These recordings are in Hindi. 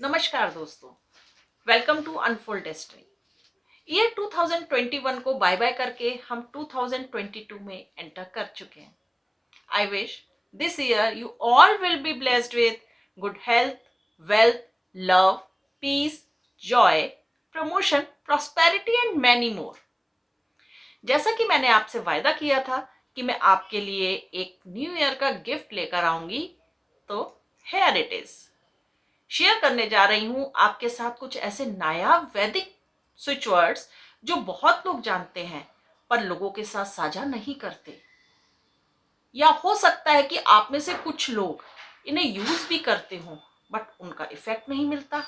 नमस्कार दोस्तों, welcome to unfold destiny. Year 2021 को बाय बाय करके हम 2022 में एंटर कर चुके हैं। I wish this year you all will be blessed with good health, wealth, love, peace, joy, promotion, prosperity and many more. जैसा कि मैंने आपसे वायदा किया था कि मैं आपके लिए एक न्यू ईयर का गिफ्ट लेकर आऊंगी, तो हेयर इट इज। शेयर करने जा रही हूं आपके साथ कुछ ऐसे नायाब वैदिक स्विच वर्ड्स जो बहुत लोग जानते हैं पर लोगों के साथ साझा नहीं करते। या हो सकता है कि आप में से कुछ लोग इन्हें यूज भी करते हो बट उनका इफेक्ट नहीं मिलता।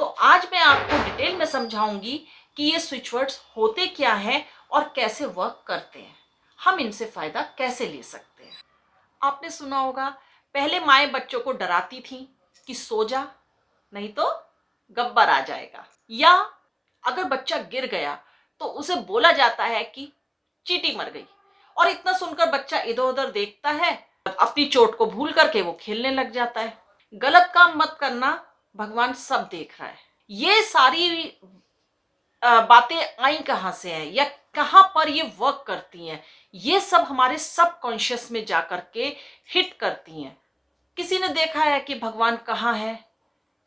तो आज मैं आपको डिटेल में समझाऊंगी कि ये स्विच वर्ड्स होते क्या हैं और कैसे वर्क करते हैं, हम इनसे फायदा कैसे ले सकते हैं। आपने सुना होगा, पहले माएं बच्चों को डराती थी कि सो जा नहीं तो गब्बर आ जाएगा, या अगर बच्चा गिर गया तो उसे बोला जाता है कि चींटी मर गई। और इतना सुनकर बच्चा इधर उधर देखता है, अपनी चोट को भूल करके वो खेलने लग जाता है। गलत काम मत करना, भगवान सब देख रहा है। ये सारी बातें आई कहाँ से हैं या कहाँ पर ये वर्क करती हैं? ये सब हमारे सबकॉन्शियस में जाकर के हिट करती हैं। किसी ने देखा है कि भगवान कहाँ है,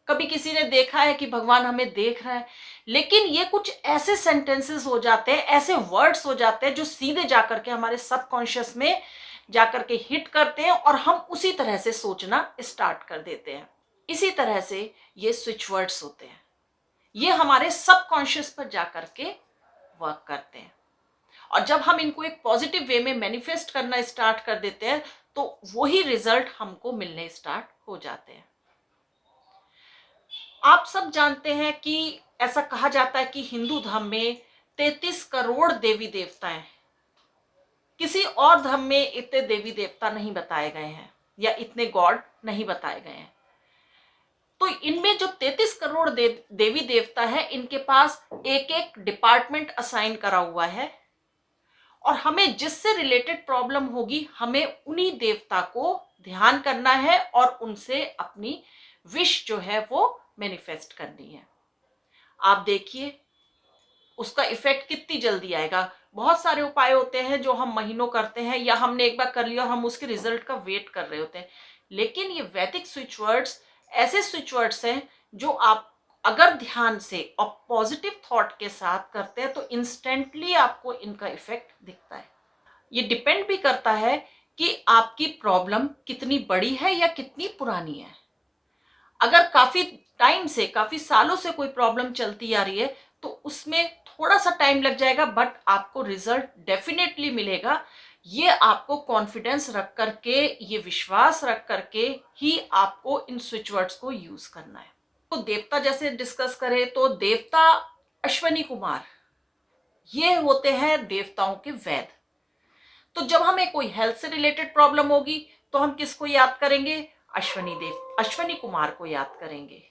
कभी किसी ने देखा है कि भगवान हमें देख रहा है, लेकिन ये कुछ ऐसे सेंटेंसेस हो जाते हैं, ऐसे वर्ड्स हो जाते हैं जो सीधे जाकर के हमारे सबकॉन्शियस में जाकर के हिट करते हैं और हम उसी तरह से सोचना स्टार्ट कर देते हैं। इसी तरह से ये स्विच वर्ड्स होते हैं, ये हमारे सबकॉन्शियस पर जाकर के वर्क करते हैं। और जब हम इनको एक पॉजिटिव वे में मैनिफेस्ट करना स्टार्ट कर देते हैं तो वही रिजल्ट हमको मिलने स्टार्ट हो जाते हैं। आप सब जानते हैं कि ऐसा कहा जाता है कि हिंदू धर्म में 33 करोड़ देवी देवता हैं। किसी और धर्म में इतने देवी देवता नहीं बताए गए हैं या इतने गॉड नहीं बताए गए हैं। तो इनमें जो 33 करोड़ देवी देवता है, इनके पास एक एक डिपार्टमेंट असाइन करा हुआ है और हमें जिससे रिलेटेड प्रॉब्लम होगी हमें उन्हीं देवता को ध्यान करना है और उनसे अपनी विश जो है वो मैनिफेस्ट करनी है। आप देखिए उसका इफेक्ट कितनी जल्दी आएगा। बहुत सारे उपाय होते हैं जो हम महीनों करते हैं या हमने एक बार कर लिया और हम उसके रिजल्ट का वेट कर रहे होते हैं, लेकिन ये वैदिक स्विच वर्ड्स ऐसे स्विच वर्ड्स हैं जो आप अगर ध्यान से और पॉजिटिव थॉट के साथ करते हैं तो इंस्टेंटली आपको इनका इफेक्ट दिखता है। ये डिपेंड भी करता है कि आपकी प्रॉब्लम कितनी बड़ी है या कितनी पुरानी है। अगर काफी टाइम से, काफी सालों से कोई प्रॉब्लम चलती आ रही है तो उसमें थोड़ा सा टाइम लग जाएगा बट आपको रिजल्ट डेफिनेटली मिलेगा। ये आपको कॉन्फिडेंस रख करके, ये विश्वास रख करके ही आपको इन स्विच वर्ड्स को यूज करना है। तो देवता जैसे डिस्कस करें तो देवता अश्वनी कुमार, ये होते हैं देवताओं के वैद। तो जब हमें कोई हेल्थ से रिलेटेड प्रॉब्लम होगी तो हम किसको याद करेंगे? अश्वनी कुमार को याद करेंगे।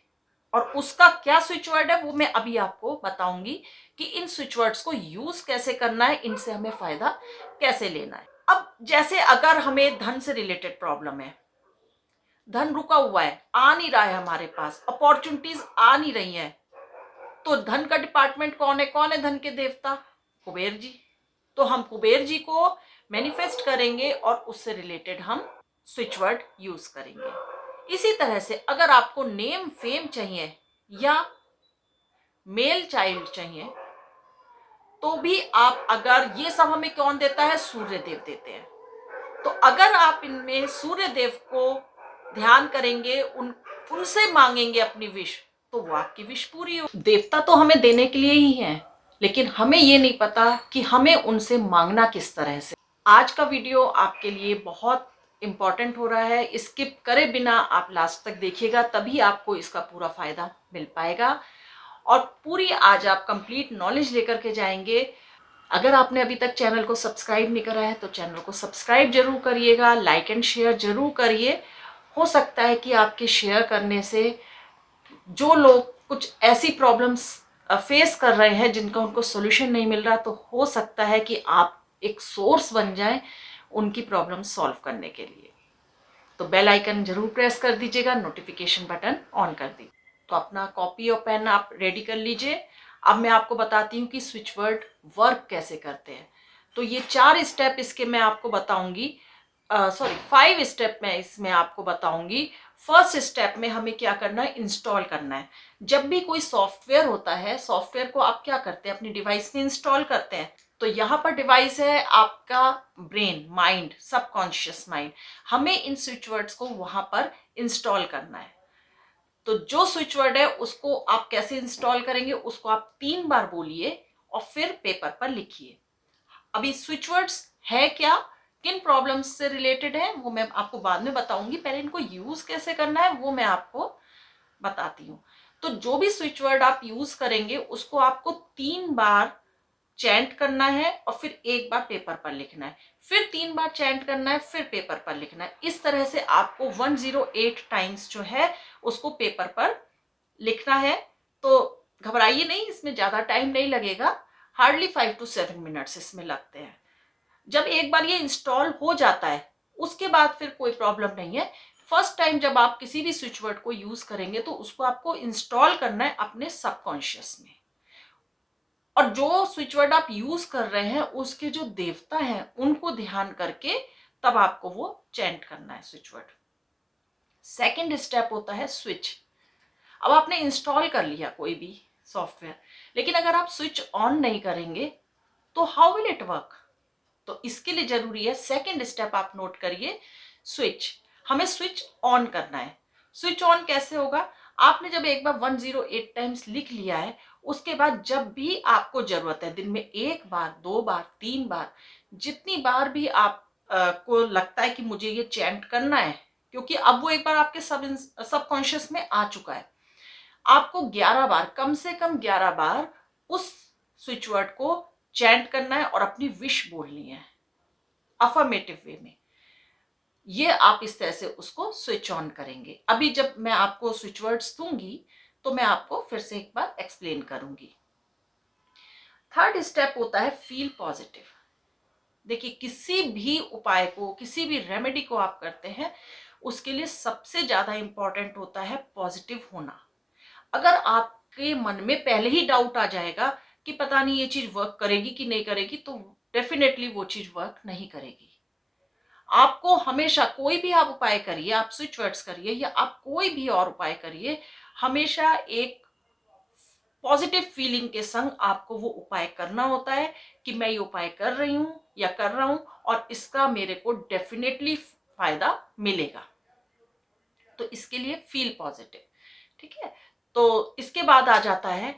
और उसका क्या स्विच वर्ड है वो मैं अभी आपको बताऊंगी कि इन स्विच वर्ड्स को यूज कैसे करना है, इनसे हमें फायदा कैसे लेना है। अब जैसे अगर हमें धन से रिलेटेड प्रॉब्लम है, धन रुका हुआ है, आ नहीं रहा है हमारे पास, अपॉर्चुनिटीज आ नहीं रही हैं, तो धन का डिपार्टमेंट कौन है? कौन है धन के देवता? कुबेर जी। तो हम कुबेर जी को मैनिफेस्ट करेंगे और उससे रिलेटेड हम स्विच वर्ड यूज करेंगे। इसी तरह से अगर आपको नेम फेम चाहिए या मेल चाइल्ड चाहिए तो भी आप, अगर ये सब हमें कौन देता है? सूर्य देव देते हैं। तो अगर आप इनमें सूर्य देव को ध्यान करेंगे, उनसे मांगेंगे अपनी विश, तो वो आपकी विश पूरी हो। देवता तो हमें देने के लिए ही हैं, लेकिन हमें ये नहीं पता कि हमें उनसे मांगना किस तरह से। आज का वीडियो आपके लिए बहुत इंपॉर्टेंट हो रहा है, स्किप करे बिना आप लास्ट तक देखिएगा, तभी आपको इसका पूरा फायदा मिल पाएगा और पूरी आज आप कंप्लीट नॉलेज लेकर के जाएंगे। अगर आपने अभी तक चैनल को सब्सक्राइब नहीं करा है तो चैनल को सब्सक्राइब जरूर करिएगा, लाइक एंड शेयर जरूर करिए। हो सकता है कि आपके शेयर करने से जो लोग कुछ ऐसी प्रॉब्लम्स फेस कर रहे हैं जिनका उनको सोल्यूशन नहीं मिल रहा, तो हो सकता है कि आप एक सोर्स बन जाएं उनकी प्रॉब्लम सॉल्व करने के लिए। तो बेल आइकन जरूर प्रेस कर दीजिएगा, नोटिफिकेशन बटन ऑन कर दीजिए। तो अपना कॉपी और पेन आप रेडी कर लीजिए। अब मैं आपको बताती हूँ कि स्विच वर्ड वर्क कैसे करते हैं। तो ये 4 स्टेप इसके मैं आपको बताऊंगी, 5 स्टेप मैं इसमें आपको बताऊंगी। फर्स्ट स्टेप में हमें क्या करना है, इंस्टॉल करना है। जब भी कोई सॉफ्टवेयर होता है, सॉफ्टवेयर को आप क्या करते हैं, अपनी डिवाइस में इंस्टॉल करते हैं। तो यहाँ पर डिवाइस है आपका ब्रेन, माइंड, सबकॉन्शियस माइंड। हमें इन स्विच वर्ड्स को वहां पर इंस्टॉल करना है। तो जो स्विच वर्ड है उसको आप कैसे इंस्टॉल करेंगे, उसको आप 3 बार बोलिए और फिर पेपर पर लिखिए। अभी स्विच वर्ड्स है क्या, किन प्रॉब्लम्स से रिलेटेड है, वो मैं आपको बाद में बताऊंगी। पहले इनको यूज कैसे करना है वो मैं आपको बताती हूँ। तो जो भी स्विच वर्ड आप यूज करेंगे उसको आपको 3 बार चैंट करना है और फिर 1 बार पेपर पर लिखना है, फिर 3 बार चैंट करना है, फिर पेपर पर लिखना है। इस तरह से आपको 108 टाइम्स जो है उसको पेपर पर लिखना है। तो घबराइए नहीं, इसमें ज्यादा टाइम नहीं लगेगा, हार्डली 5 to 7 मिनट्स इसमें लगते हैं। जब एक बार ये इंस्टॉल हो जाता है उसके बाद फिर कोई प्रॉब्लम नहीं है। फर्स्ट टाइम जब आप किसी भी स्विच वर्ड को यूज करेंगे तो उसको आपको इंस्टॉल करना है अपने सबकॉन्शियस में। और जो स्विच वर्ड आप यूज कर रहे हैं उसके जो देवता हैं उनको ध्यान करके तब आपको वो चैंट करना है स्विच वर्ड। सेकेंड स्टेप होता है स्विच। अब आपने इंस्टॉल कर लिया कोई भी सॉफ्टवेयर, लेकिन अगर आप स्विच ऑन नहीं करेंगे तो हाउ विल इट वर्क। तो इसके लिए जरूरी है, सेकेंड स्टेप आप नोट करिए, स्विच। हमें स्विच ऑन करना है। स्विच ऑन कैसे होगा, आपने जब एक बार 108 टाइम्स लिख लिया है उसके बाद जब भी आपको जरूरत है, दिन में 1 बार, 2 बार, 3 बार, जितनी बार भी आप को लगता है कि मुझे ये चैंट करना है, क्योंकि अब वो एक बार आपके सबकॉन्शियस में आ चुका है। आपको 11 बार, कम से कम 11 बार उस स्विच वर्ड को चैंट करना है और अपनी विश बोलनी है अफर्मेटिव वे में। ये आप इस तरह से उसको स्विच ऑन करेंगे। अभी जब मैं आपको स्विच वर्ड्स दूंगी तो मैं आपको फिर से एक बार एक्सप्लेन करूंगी। थर्ड स्टेप होता है फील पॉजिटिव। देखिए, किसी भी उपाय को, किसी भी रेमेडी को आप करते हैं उसके लिए सबसे ज्यादा इंपॉर्टेंट होता है पॉजिटिव होना। अगर आपके मन में पहले ही डाउट आ जाएगा कि पता नहीं ये चीज वर्क करेगी कि नहीं करेगी, तो डेफिनेटली वो चीज वर्क नहीं करेगी। आपको हमेशा कोई भी आप उपाय करिए, आप स्विच वर्ड्स करिए या आप कोई भी और उपाय करिए, हमेशा एक पॉजिटिव फीलिंग के संग आपको वो उपाय करना होता है कि मैं ये उपाय कर रही हूं या कर रहा हूं और इसका मेरे को डेफिनेटली फायदा मिलेगा। तो इसके लिए फील पॉजिटिव, ठीक है। तो इसके बाद आ जाता है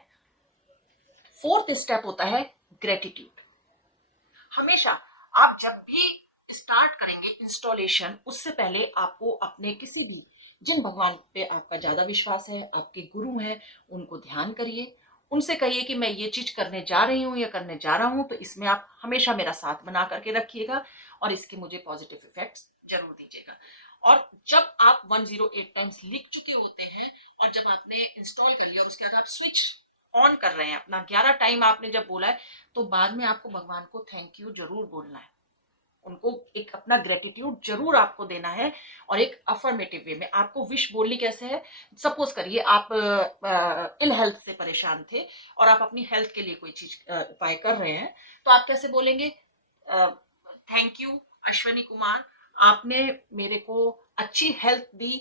फोर्थ स्टेप होता है ग्रेटिट्यूड। हमेशा आप जब भी स्टार्ट करेंगे इंस्टॉलेशन, उससे पहले आपको अपने किसी भी, जिन भगवान पे आपका ज्यादा विश्वास है, आपके गुरु हैं, उनको ध्यान करिए। उनसे कहिए कि मैं ये चीज करने जा रही हूँ या करने जा रहा हूँ, तो इसमें आप हमेशा मेरा साथ बना करके रखिएगा और इसके मुझे पॉजिटिव इफेक्ट्स जरूर दीजिएगा। और जब आप 108 टाइम्स लिख चुके होते हैं और जब आपने इंस्टॉल कर लिया और उसके बाद आप स्विच ऑन कर रहे हैं, अपना 11 टाइम आपने जब बोला है, तो बाद में आपको भगवान को थैंक यू जरूर बोलना है। उनको एक अपना ग्रेटिट्यूड जरूर आपको देना है और एक अफर्मेटिव वे में। आपको विश बोलनी कैसे है, सपोज करिए आप इल हेल्थ से परेशान थे और आप अपनी हेल्थ के लिए कोई चीज उपाय कर रहे हैं, तो आप कैसे बोलेंगे, थैंक यू अश्विनी कुमार, आपने मेरे को अच्छी हेल्थ दी,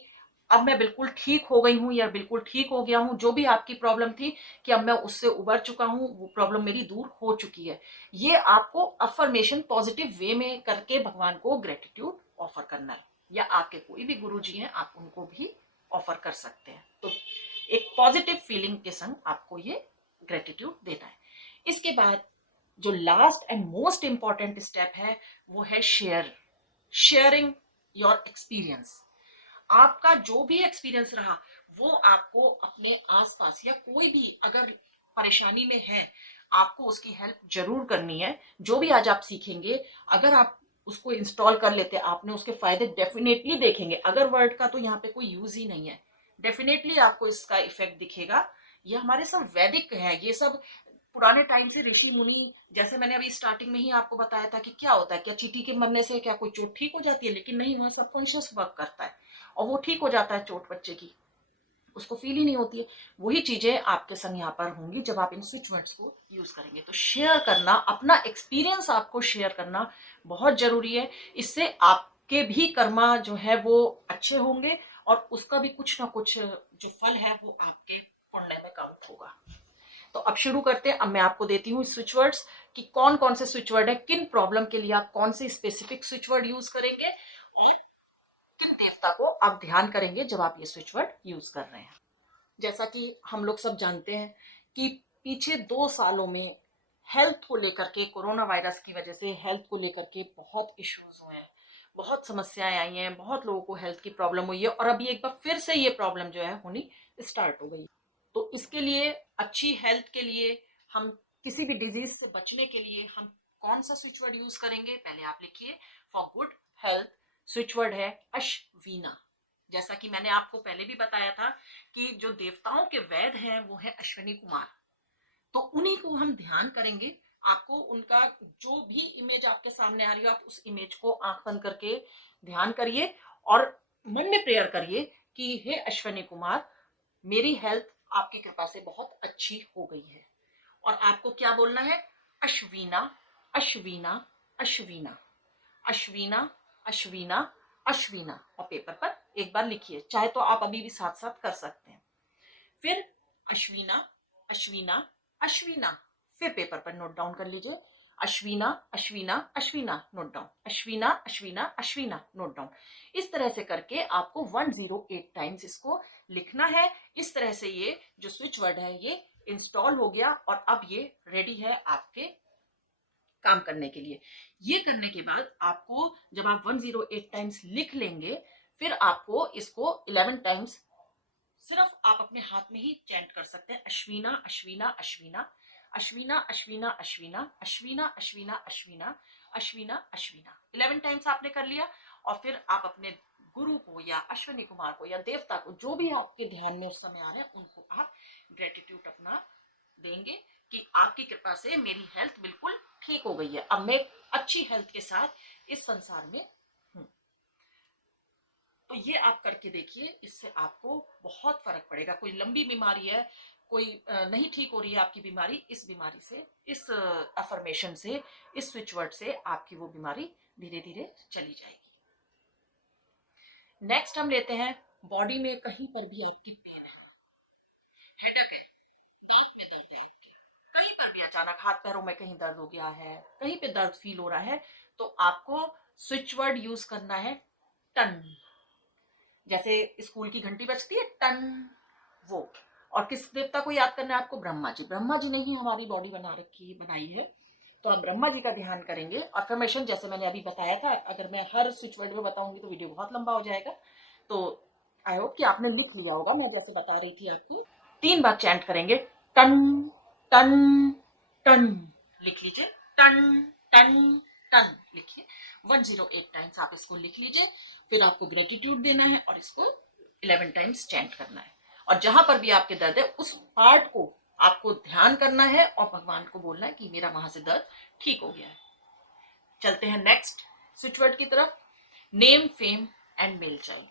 अब मैं बिल्कुल ठीक हो गई हूँ या बिल्कुल ठीक हो गया हूँ। जो भी आपकी प्रॉब्लम थी कि अब मैं उससे उबर चुका हूँ, वो प्रॉब्लम मेरी दूर हो चुकी है। ये आपको अफर्मेशन पॉजिटिव वे में करके भगवान को ग्रेटिट्यूड ऑफर करना है, या आपके कोई भी गुरु जी हैं आप उनको भी ऑफर कर सकते हैं। तो एक पॉजिटिव फीलिंग के संग आपको ये ग्रेटिट्यूड देना है। इसके बाद जो last and most important step है वो है शेयरिंग योर एक्सपीरियंस। आपका जो भी एक्सपीरियंस रहा वो आपको अपने आसपास या कोई भी अगर परेशानी में है, आपको उसकी हेल्प जरूर करनी है। जो भी आज आप सीखेंगे, अगर आप उसको इंस्टॉल कर लेते, आपने उसके फायदे डेफिनेटली देखेंगे। अगर वर्ड का तो यहाँ पे कोई यूज ही नहीं है, डेफिनेटली आपको इसका इफेक्ट दिखेगा। ये हमारे सब वैदिक है, ये सब पुराने टाइम से ऋषि मुनि, जैसे मैंने अभी स्टार्टिंग में ही आपको बताया था कि क्या होता है, क्या चींटी के मरने से क्या कोई चोट ठीक हो जाती है? लेकिन नहीं, वहां सबकॉन्शियस वर्क करता है और वो ठीक हो जाता है चोट बच्चे की, उसको फील ही नहीं होती है। वही चीजें आपके संग यहाँ पर होंगी जब आप इन स्विच वर्ड्स को यूज करेंगे। तो शेयर करना, अपना एक्सपीरियंस आपको शेयर करना बहुत जरूरी है। इससे आपके भी कर्मा जो है वो अच्छे होंगे और उसका भी कुछ ना कुछ जो फल है वो आपके पुण्य में काउंट होगा। तो अब शुरू करते हैं। अब मैं आपको देती हूँ स्विच वर्ड्स कि कौन कौन से स्विच वर्ड है, किन प्रॉब्लम के लिए आप कौन से स्पेसिफिक स्विच वर्ड यूज करेंगे और किन देवता को आप ध्यान करेंगे जब आप ये स्विच वर्ड यूज कर रहे हैं। जैसा कि हम लोग सब जानते हैं कि पीछे 2 सालों में हेल्थ को लेकर के, कोरोना वायरस की वजह से हेल्थ को लेकर के बहुत इश्यूज हुए हैं, बहुत समस्याएं आई हैं, बहुत लोगों को हेल्थ की प्रॉब्लम हुई है और अभी एक बार फिर से ये प्रॉब्लम जो है होनी स्टार्ट हो गई। तो इसके लिए, अच्छी हेल्थ के लिए, हम किसी भी डिजीज से बचने के लिए हम कौन सा स्विच वर्ड यूज करेंगे, पहले आप लिखिए। For good health switch word है अश्विना। जैसा कि मैंने आपको पहले भी बताया था कि जो देवताओं के वैद हैं वो है अश्विनी कुमार, तो उन्हीं को हम ध्यान करेंगे। आपको उनका जो भी इमेज आपके सामने आ रही हो, आप उस इमेज को आंख बंद करके ध्यान करिए और मन में प्रेयर करिए कि हे अश्विनी कुमार, मेरी हेल्थ आपकी कृपा से बहुत अच्छी हो गई है। और आपको क्या बोलना है? अश्विना, अश्विना, अश्विना, अश्विना, अश्विना, अश्विना। और पेपर पर एक बार लिखिए, चाहे तो आप अभी भी साथ साथ कर सकते हैं। फिर अश्विना, अश्विना, अश्विना। फिर पेपर पर नोट डाउन कर लीजिए, अश्विना, अश्विना, अश्विना, नोट डाउन, अश्विना, अश्विना, अश्विना, नोट डाउन। इस तरह से करके आपको 108 टाइम्स इसको लिखना है। इस तरह से ये जो स्विच वर्ड है ये इंस्टॉल हो गया और अब ये रेडी है आपके काम करने के लिए। ये करने के बाद आपको, जब आप 108 टाइम्स लिख लेंगे, फिर आपको इसको 11 टाइम्स सिर्फ आप अपने हाथ में ही चैंट कर सकते हैं। अश्विना, अश्विना, अश्विना, अश्विना, अश्विना, अश्विना, अश्विना, अश्विना, अश्विना, अश्विना, अश्विना। 11 टाइम्स आपने कर लिया और फिर आप अपने गुरु को या अश्विनी कुमार को या देवता को, जो भी आपके ध्यान में उस समय आ रहे हैं, उनको आप ग्रेटिट्यूड अपना देंगे कि आपकी कृपा से मेरी हेल्थ बिल्कुल ठीक हो गई है, अब मैं अच्छी हेल्थ के साथ इस संसार में हूं। तो ये आप करके देखिए, इससे आपको बहुत फर्क पड़ेगा। कोई लंबी बीमारी है, कोई नहीं ठीक हो रही है आपकी बीमारी, इस बीमारी से, इस अफर्मेशन से, इस स्विच वर्ड से आपकी वो बीमारी धीरे धीरे चली जाएगी। नेक्स्ट हम लेते हैं, बॉडी में कहीं पर भी आपकी पेन है, हेडेक है, दांत में दर्द है, कहीं पर भी अचानक हाथ पैरों में कहीं दर्द हो गया है, कहीं पे दर्द फील हो रहा है, तो आपको स्विच वर्ड यूज करना है टन। जैसे स्कूल की घंटी बजती है टन, वो। और किस देवता को याद करना है आपको? ब्रह्मा जी। ब्रह्मा जी ने ही हमारी बॉडी बनाई है, तो आप ब्रह्मा जी का ध्यान करेंगे। अफर्मेशन जैसे मैंने अभी बताया था, अगर मैं हर स्विच वर्ड में बताऊंगी तो वीडियो बहुत लंबा हो जाएगा, तो आई होप कि आपने लिख लिया होगा। मैं जैसे बता रही थी आपको, 3 बार चैंट करेंगे, टन, टन, टन। लिख लीजिए, टन, टन, टन लिखिए। 108 टाइम्स आप इसको लिख लीजिए। फिर आपको ग्रेटिट्यूड देना है और इसको 11 टाइम्स चैंट करना है। और जहां पर भी आपके दर्द है, उस पार्ट को आपको ध्यान करना है और भगवान को बोलना है कि मेरा वहां से दर्द ठीक हो गया है। चलते हैं नेक्स्ट स्विच वर्ड की तरफ, name, fame and male child.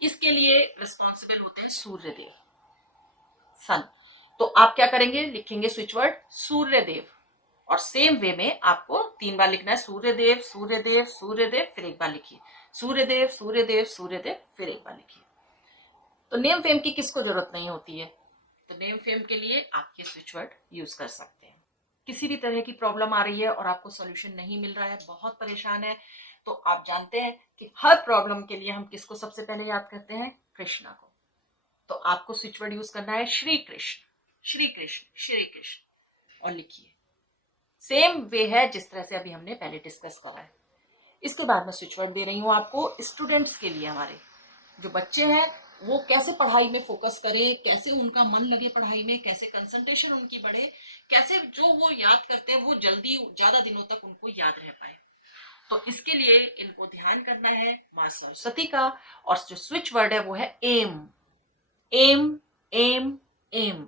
इसके लिए रिस्पॉन्सिबल होते हैं सूर्यदेव, सन। तो आप क्या करेंगे? लिखेंगे स्विच वर्ड सूर्यदेव और सेम वे में आपको 3 बार लिखना है, सूर्यदेव, सूर्यदेव, सूर्यदेव, फिर एक बार लिखिए सूर्यदेव, सूर्यदेव, सूर्यदेव, फिर एक बार लिखिए। तो नेम फेम की किसको जरूरत नहीं होती है? तो नेम फेम के लिए आप ये स्विच वर्ड यूज कर सकते हैं। किसी भी तरह की प्रॉब्लम आ रही है और आपको सॉल्यूशन नहीं मिल रहा है, बहुत परेशान है, तो आप जानते हैं कि हर प्रॉब्लम के लिए हम किसको सबसे पहले याद करते हैं? कृष्णा को। तो आपको स्विच वर्ड यूज करना है श्री कृष्ण, श्री कृष्ण, श्री कृष्ण, और लिखिए। सेम वे है जिस तरह से अभी हमने पहले डिस्कस करा है। इसके बाद मैं स्विच वर्ड दे रही हूँ आपको स्टूडेंट्स के लिए। हमारे जो बच्चे हैं वो कैसे पढ़ाई में फोकस करें, कैसे उनका मन लगे पढ़ाई में, कैसे कंसंट्रेशन उनकी बढ़े, कैसे जो वो याद करते हैं वो जल्दी ज्यादा दिनों तक उनको याद रह पाए। तो इसके लिए इनको ध्यान करना है मां सरस्वती का। और जो स्विच वर्ड है वो है एम, एम, एम, एम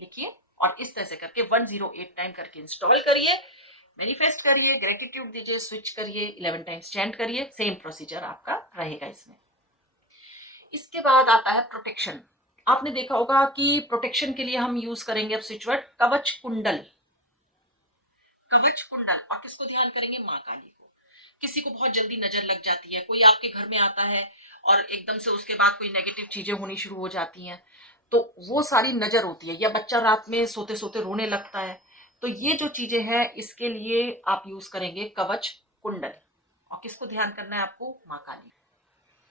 लिखिए। और इस तरह से करके 108 टाइम करके इंस्टॉल करिए, मैनिफेस्ट करिए, ग्रेटिट्यूड दीजिए, स्विच करिए, 11 टाइम्स चैंट करिए। सेम प्रोसीजर आपका रहेगा इसमें। इसके बाद आता है प्रोटेक्शन। आपने देखा होगा कि प्रोटेक्शन के लिए हम यूज करेंगे अब स्विच वर्ड कवच कुंडल। कवच कुंडल, और किसको ध्यान करेंगे? माँ काली को। किसी को बहुत जल्दी नजर लग जाती है, कोई आपके घर में आता है और एकदम से उसके बाद कोई नेगेटिव चीजें होनी शुरू हो जाती हैं, तो वो सारी नजर होती है, या बच्चा रात में सोते सोते रोने लगता है, तो ये जो चीजें हैं इसके लिए आप यूज करेंगे कवच कुंडल। और किसको ध्यान करना है आपको? माँ काली।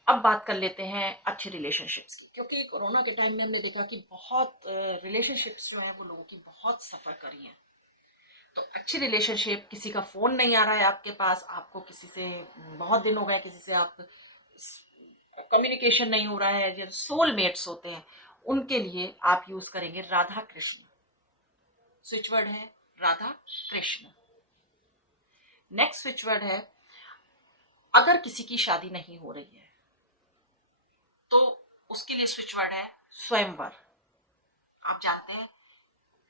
अब बात कर लेते हैं अच्छे रिलेशनशिप्स की, क्योंकि कोरोना के टाइम में हमने देखा कि बहुत रिलेशनशिप्स जो है वो लोगों की बहुत सफर करी हैं। तो अच्छी रिलेशनशिप, किसी का फोन नहीं आ रहा है आपके पास, आपको किसी से बहुत दिन हो गए, किसी से आप कम्युनिकेशन नहीं हो रहा है, जो सोलमेट्स होते हैं उनके लिए आप यूज करेंगे राधा कृष्ण। स्विच वर्ड है Radha Krishna. Next switch word है, अगर किसी की शादी नहीं हो रही है तो उसके लिए स्विच वर्ड है स्वयंवर। आप जानते हैं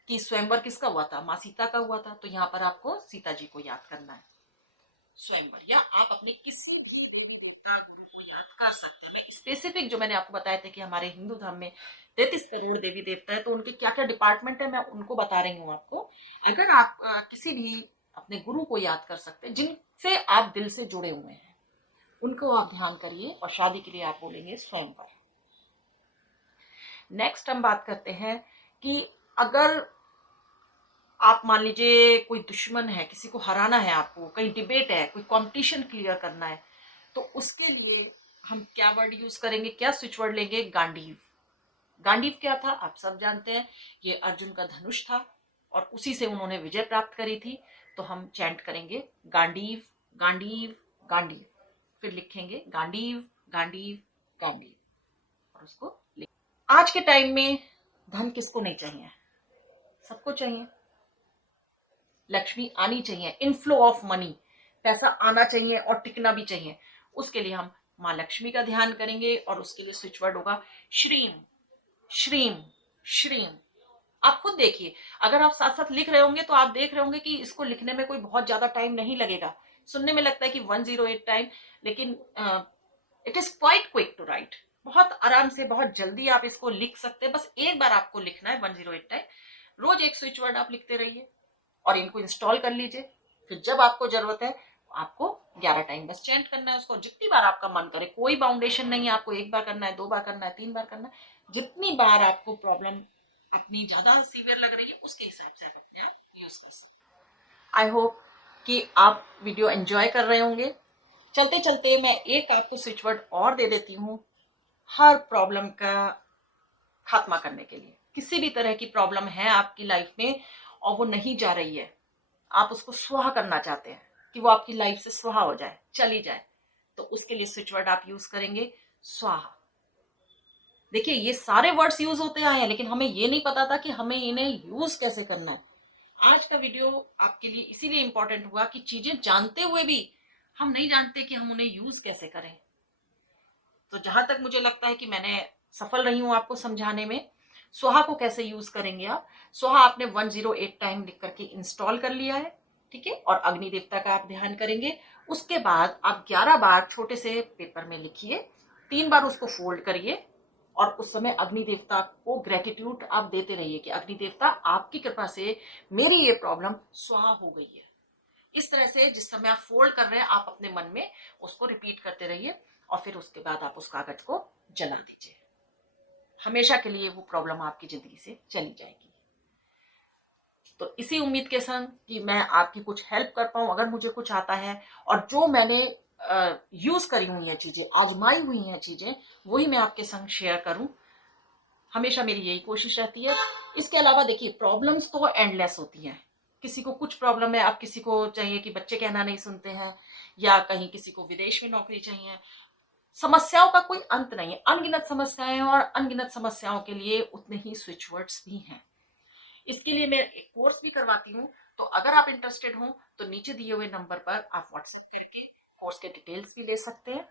कि स्वयंवर किसका हुआ था? माँ सीता का हुआ था, तो यहाँ पर आपको सीता जी को याद करना है। स्वयंवर, या आप अपने किसी भी देवी देवता गुरु को याद कर सकते हैं। मैं स्पेसिफिक जो मैंने आपको बताया था कि हमारे हिंदू धर्म में 33 करोड़ देवी देवता है, तो उनके क्या क्या डिपार्टमेंट है मैं उनको बता रही हूँ आपको। अगर आप किसी भी अपने गुरु को याद कर सकते हैं जिनसे आप दिल से जुड़े हुए हैं, उनको आप ध्यान करिए और शादी के लिए आप बोलेंगे स्वयंवर। नेक्स्ट हम बात करते हैं कि अगर आप मान लीजिए कोई दुश्मन है, किसी को हराना है, आपको कहीं डिबेट है, कोई कंपटीशन क्लियर करना है, तो उसके लिए हम क्या वर्ड यूज करेंगे, क्या स्विच वर्ड लेंगे? गांडीव। गांडीव क्या था आप सब जानते हैं, ये अर्जुन का धनुष था और उसी से उन्होंने विजय प्राप्त करी थी। तो हम चैंट करेंगे गांडीव गांडीव गांडीव, फिर लिखेंगे गांडीव गांडीव गांडीव, और उसको लिख। आज के टाइम में धन किसको नहीं चाहिए? सबको चाहिए। लक्ष्मी आनी चाहिए, इनफ्लो ऑफ मनी, पैसा आना चाहिए और टिकना भी चाहिए। उसके लिए हम माँ लक्ष्मी का ध्यान करेंगे और उसके लिए स्विच वर्ड होगा श्रीम श्रीम श्रीम। आप खुद देखिए, अगर आप साथ साथ लिख रहे होंगे तो आप देख रहे होंगे कि इसको लिखने में कोई बहुत ज्यादा टाइम नहीं लगेगा। सुनने में लगता है कि 108 टाइम, लेकिन it is quite quick to write. बहुत आराम से, बहुत जल्दी आप इसको लिख सकते हैं। बस एक बार आपको लिखना है 108 टाइम। रोज एक स्विच वर्ड आप लिखते रहिए और इनको इंस्टॉल कर लीजिए। फिर जब आपको जरूरत है आपको 11 टाइम बस चैंट करना है उसको, जितनी बार आपका मन करे। कोई बाउंडेशन नहीं है, आपको एक बार करना है, 2 बार करना है, 3 बार करना है। जितनी बार आपको प्रॉब्लम अपनी ज्यादा सीवियर लग रही है उसके हिसाब से आप अपने आप यूज कर सकते हैं। आई होप कि आप वीडियो एंजॉय कर रहे होंगे। चलते चलते मैं एक आपको स्विच वर्ड और दे देती हूँ हर प्रॉब्लम का खात्मा करने के लिए। किसी भी तरह की प्रॉब्लम है आपकी लाइफ में और वो नहीं जा रही है, आप उसको स्वाहा करना चाहते हैं कि वो आपकी लाइफ से स्वाहा हो जाए, चली जाए, तो उसके लिए स्विच वर्ड आप यूज करेंगे स्वाहा। देखिए ये सारे वर्ड्स यूज होते आए हैं, लेकिन हमें ये नहीं पता था कि हमें इन्हें यूज कैसे करना है। आज का वीडियो आपके लिए इसीलिए इंपॉर्टेंट हुआ कि चीजें जानते हुए भी हम नहीं जानते कि हम उन्हें यूज कैसे करें। तो जहां तक मुझे लगता है कि मैंने सफल रही हूं आपको समझाने में। सोहा को कैसे यूज करेंगे आप? सोहा आपने 108 टाइम लिख करके इंस्टॉल कर लिया है, ठीक है, और अग्नि देवता का आप ध्यान करेंगे। उसके बाद आप 11 बार छोटे से पेपर में लिखिए, 3 बार उसको फोल्ड करिए और उस समय अग्नि देवता को ग्रेटिट्यूड आप देते रहिए कि अग्नि देवता आपकी कृपा से मेरी ये प्रॉब्लम स्वाहा हो गई है। इस तरह से जिस समय आप फोल्ड कर रहे हैं आप अपने मन में उसको रिपीट करते रहिए और फिर उसके बाद आप उस कागज को जला दीजिए। हमेशा के लिए वो प्रॉब्लम आपकी जिंदगी से चली जाएगी। तो इसी उम्मीद के संग कि मैं आपकी कुछ हेल्प कर पाऊं, अगर मुझे कुछ आता है और जो मैंने यूज करी हुई हैं चीजें, आजमाई हुई हैं चीजें, वही मैं आपके संग शेयर करूं। हमेशा मेरी यही कोशिश रहती है। इसके अलावा देखिए प्रॉब्लम्स तो एंडलेस होती हैं। किसी को कुछ प्रॉब्लम है, अब किसी को चाहिए कि बच्चे कहना नहीं सुनते हैं, या कहीं किसी को विदेश में नौकरी चाहिए। समस्याओं का कोई अंत नहीं है, अनगिनत समस्याएं हैं और अनगिनत समस्याओं के लिए उतने ही स्विच वर्ड्स भी हैं। इसके लिए मैं एक कोर्स भी करवाती हूँ, तो अगर आप इंटरेस्टेड हो तो नीचे दिए हुए नंबर पर आप व्हाट्सएप करके कोर्स के डिटेल्स भी ले सकते हैं।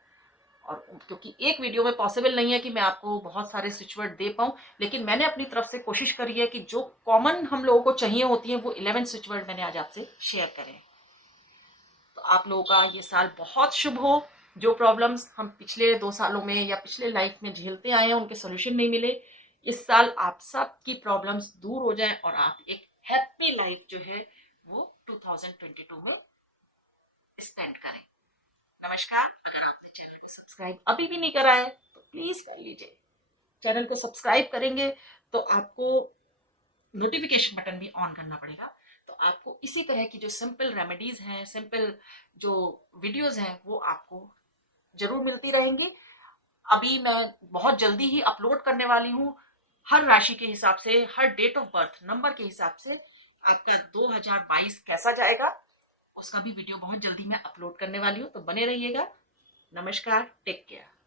और क्योंकि एक वीडियो में पॉसिबल नहीं है कि मैं आपको बहुत सारे स्विच वर्ड दे पाऊँ, लेकिन मैंने अपनी तरफ से कोशिश करी है कि जो कॉमन हम लोगों को चाहिए होती हैं वो 11 स्विच वर्ड मैंने आज आपसे शेयर करें। तो आप लोगों का ये साल बहुत शुभ हो। जो प्रॉब्लम्स हम पिछले 2 सालों में या पिछले लाइफ में झेलते आए हैं, उनके सॉल्यूशन नहीं मिले, इस साल आप सबकी प्रॉब्लम्स दूर हो जाएं और आप एक हैप्पी लाइफ जो है वो 2022 में स्पेंड करें। नमस्कार। अगर आपने चैनल को सब्सक्राइब अभी भी नहीं करा है तो प्लीज कर लीजिए। चैनल को सब्सक्राइब करेंगे तो आपको नोटिफिकेशन बटन भी ऑन करना पड़ेगा। तो आपको इसी तरह की जो सिंपल रेमेडीज हैं, सिंपल जो वीडियोस हैं, वो आपको जरूर मिलती रहेंगी। अभी मैं बहुत जल्दी ही अपलोड करने वाली हूँ। हर राशि के हिसाब से, हर डेट ऑफ बर्थ नंबर के हिसाब से आपका 2022 कैसा जाएगा, उसका भी वीडियो बहुत जल्दी मैं अपलोड करने वाली हूँ। तो बने रहिएगा। नमस्कार, टेक केयर।